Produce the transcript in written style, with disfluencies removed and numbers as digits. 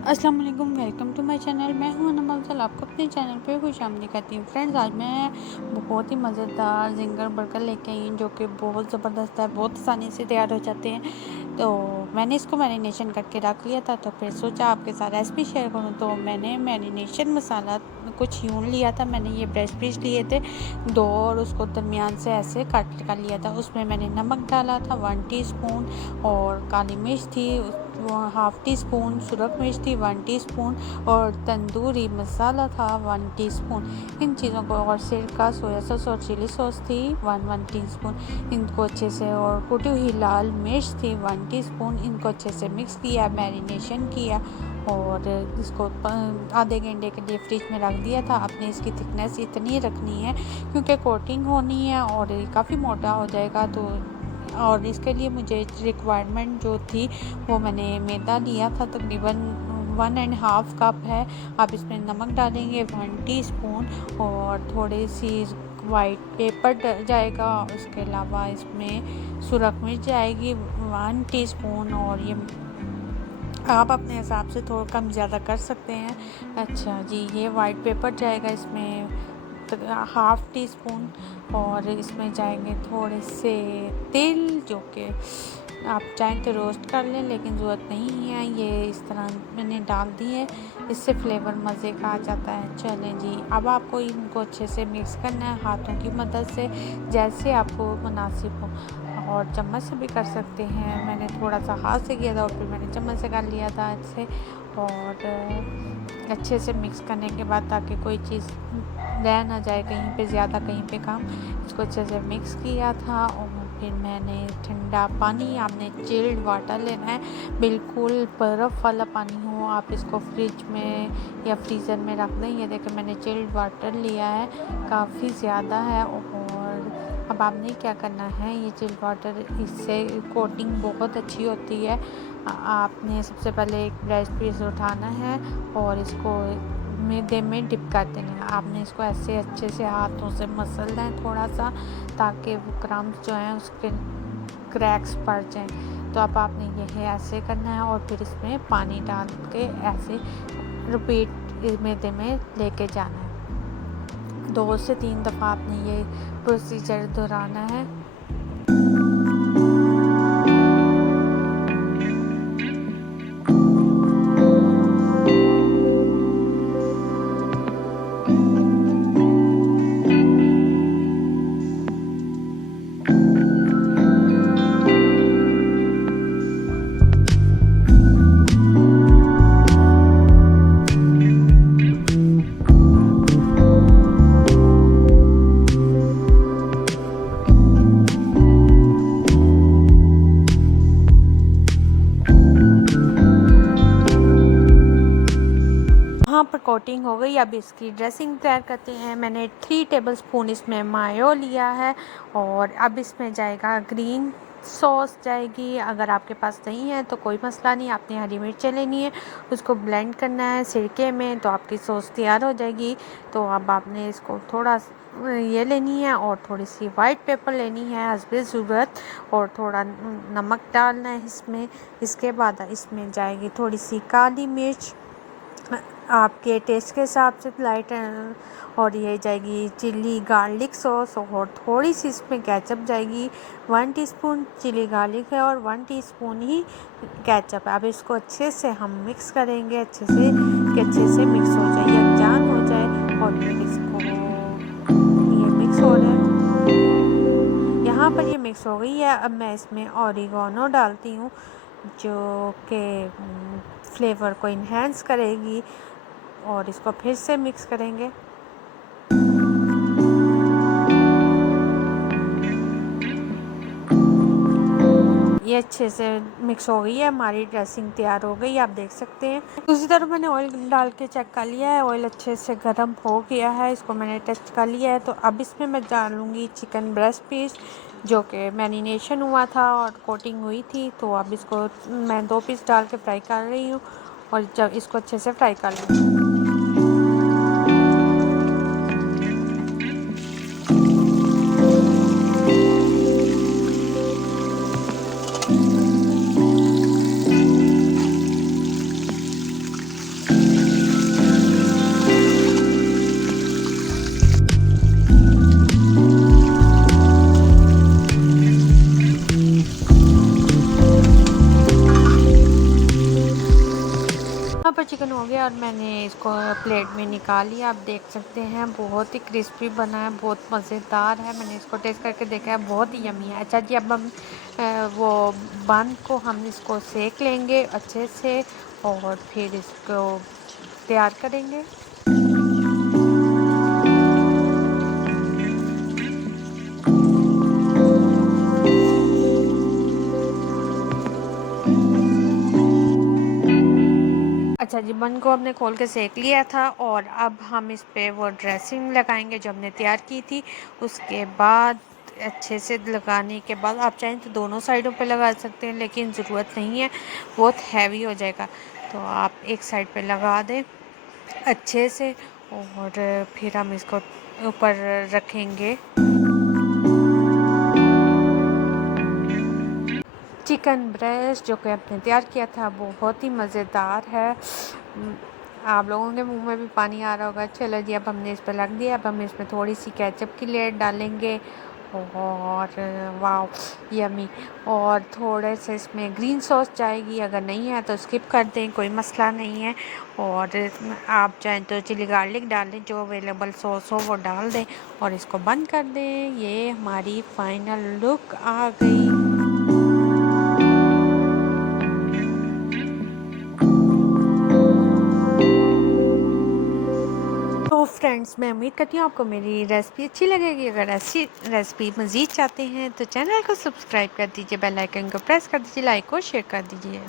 अस्सलाम वालेकुम, welcome to my channel. मैं हूं अनम अफजल, आपको अपने चैनल पे खुशामदीद कहती हूँ। फ्रेंड्स, आज मैं बहुत ही मज़ेदार जिंगर बर्गर लेके आई हूँ जो कि बहुत ज़बरदस्त है, बहुत आसानी से तैयार हो जाते हैं। तो मैंने इसको मैरिनेशन करके रख लिया था, तो फिर सोचा आपके साथ रेसिपी शेयर करूँ। तो मैंने मैरिनेशन मसाला कुछ यूँ लिया था, मैंने ये ब्रेस्ट पीस लिए थे 2 और उसको दरमियान से ऐसे कट कर लिया था। उसमें मैंने नमक डाला था 1 टीस्पून और काली मिर्च थी वो हाफ़ टी स्पून, सुरख मिर्च थी 1 टीस्पून और तंदूरी मसाला था 1 टीस्पून। इन चीज़ों को और सिरका, सोया सॉस और चिली सॉस थी 1 टीस्पून। इनको अच्छे से और कुटी हुई लाल मिर्च थी 1 टीस्पून। इनको अच्छे से मिक्स किया, मैरिनेशन किया और इसको आधे घंटे के लिए फ्रिज में रख दिया था। आपने इसकी थिकनेस इतनी रखनी है क्योंकि कोटिंग होनी है और काफ़ी मोटा हो जाएगा। तो और इसके लिए मुझे रिक्वायरमेंट जो थी वो मैंने मैदा लिया था, तकरीबन 1.5 कप है। आप इसमें नमक डालेंगे 1 टीस्पून और थोड़ी सी वाइट पेपर डल जाएगा। उसके अलावा इसमें सुरख मिर्च जाएगी 1 टीस्पून और ये आप अपने हिसाब से थोड़ा कम ज़्यादा कर सकते हैं। अच्छा जी, ये वाइट पेपर जाएगा इसमें हाफ़ टी स्पून और इसमें जाएंगे थोड़े से तेल, जो कि आप चाहें तो रोस्ट कर लें लेकिन ज़रूरत नहीं है। ये इस तरह मैंने डाल दी है, इससे फ्लेवर मज़े का आ जाता है। चलें जी, अब आपको इनको अच्छे से मिक्स करना है हाथों की मदद से, जैसे आपको मुनासिब हो। और चम्मच से भी कर सकते हैं, मैंने थोड़ा सा हाथ से किया था और फिर मैंने चम्मच से कर लिया था अच्छे। और अच्छे से मिक्स करने के बाद, ताकि कोई चीज़ रह ना जाए कहीं पे ज़्यादा कहीं पे कम, इसको अच्छे से मिक्स किया था। और फिर मैंने ठंडा पानी, आपने चिल्ड वाटर लेना है, बिल्कुल बर्फ़ वाला पानी हो। आप इसको फ्रिज में या फ्रीज़र में रख दें। ये देखें, मैंने चिल्ड वाटर लिया है, काफ़ी ज़्यादा है। और अब आपने क्या करना है, ये चिल्ड वाटर, इससे कोटिंग बहुत अच्छी होती है। आपने सबसे पहले एक ब्रेस्ट पीस उठाना है और इसको मैदे में डिप कर देना है। आपने इसको ऐसे अच्छे से हाथों से मसलना है थोड़ा सा, ताकि वो क्रम्स जो हैं उसके क्रैक्स पड़ जाएं। तो अब आपने यह ऐसे करना है और फिर इसमें पानी डाल के ऐसे रिपीट मैदे में लेके जाना है। 2 से 3 दफ़ा आपने ये प्रोसीजर दोहराना है। यहाँ पर कोटिंग हो गई, अब इसकी ड्रेसिंग तैयार करते हैं। मैंने 3 टेबलस्पून इसमें मायो लिया है और अब इसमें जाएगा ग्रीन सॉस जाएगी। अगर आपके पास नहीं है तो कोई मसला नहीं, आपने हरी मिर्चें लेनी है, उसको ब्लेंड करना है सिरके में, तो आपकी सॉस तैयार हो जाएगी। तो अब आपने इसको थोड़ा ये लेनी है और थोड़ी सी वाइट पेपर लेनी है हस्बे ज़रूरत, और थोड़ा नमक डालना है इसमें। इसके बाद इसमें जाएगी थोड़ी सी काली मिर्च, आपके टेस्ट के हिसाब से लाइट, और ये जाएगी चिली गार्लिक सॉस और थोड़ी सी इसमें केचप जाएगी। 1 टीस्पून चिली गार्लिक है और 1 टीस्पून ही केचप है। अब इसको अच्छे से हम मिक्स करेंगे, अच्छे से कि अच्छे से मिक्स हो जाए, यकजान हो जाए। और फिर इसको ये मिक्स हो रहा है, यहाँ पर ये मिक्स हो गई है। अब मैं इसमें ऑरिगानो डालती हूँ जो कि फ्लेवर को इन्हेंस करेगी, और इसको फिर से मिक्स करेंगे। ये अच्छे से मिक्स हो गई है, हमारी ड्रेसिंग तैयार हो गई, आप देख सकते हैं। दूसरी तरफ मैंने ऑयल डाल के चेक कर लिया है, ऑयल अच्छे से गर्म हो गया है, इसको मैंने टेस्ट कर लिया है। तो अब इसमें मैं डालूँगी चिकन ब्रेस्ट पीस जो कि मैरिनेशन हुआ था और कोटिंग हुई थी। तो अब इसको मैं 2 पीस डाल के फ्राई कर रही हूँ और जब इसको अच्छे से फ्राई कर लूँगी। यहाँ पर चिकन हो गया और मैंने इसको प्लेट में निकाल लिया। आप देख सकते हैं बहुत ही क्रिस्पी बना है, बहुत मज़ेदार है। मैंने इसको टेस्ट करके देखा है, बहुत ही यम्मी है। अच्छा जी, अब हम वो बन को हम इसको सेक लेंगे अच्छे से और फिर इसको तैयार करेंगे। अच्छा जी, बन को हमने खोल के सेक लिया था और अब हम इस पे वो ड्रेसिंग लगाएंगे जो हमने तैयार की थी। उसके बाद अच्छे से लगाने के बाद आप चाहें तो दोनों साइडों पे लगा सकते हैं, लेकिन ज़रूरत नहीं है, बहुत हैवी हो जाएगा। तो आप एक साइड पे लगा दें अच्छे से और फिर हम इसको ऊपर रखेंगे। चिकन ब्रेस्ट जो कि आपने तैयार किया था बहुत ही मज़ेदार है। आप लोगों के मुंह में भी पानी आ रहा होगा। चलो जी, अब हमने इस पर रख दिया। अब हम इसमें थोड़ी सी केचप की लेयर डालेंगे और वाह यमी। और थोड़े से इसमें ग्रीन सॉस जाएगी, अगर नहीं है तो स्किप कर दें, कोई मसला नहीं है। और आप चाहें तो चिली गार्लिक डाल दें, जो अवेलेबल सॉस हो वो डाल दें और इसको बंद कर दें। ये हमारी फाइनल लुक आ गई। तो फ्रेंड्स, मैं उम्मीद करती हूँ आपको मेरी रेसिपी अच्छी लगेगी। अगर ऐसी रेसिपी मज़ीद चाहते हैं तो चैनल को सब्सक्राइब कर दीजिए, बेल आइकन को प्रेस कर दीजिए, लाइक और शेयर कर दीजिए।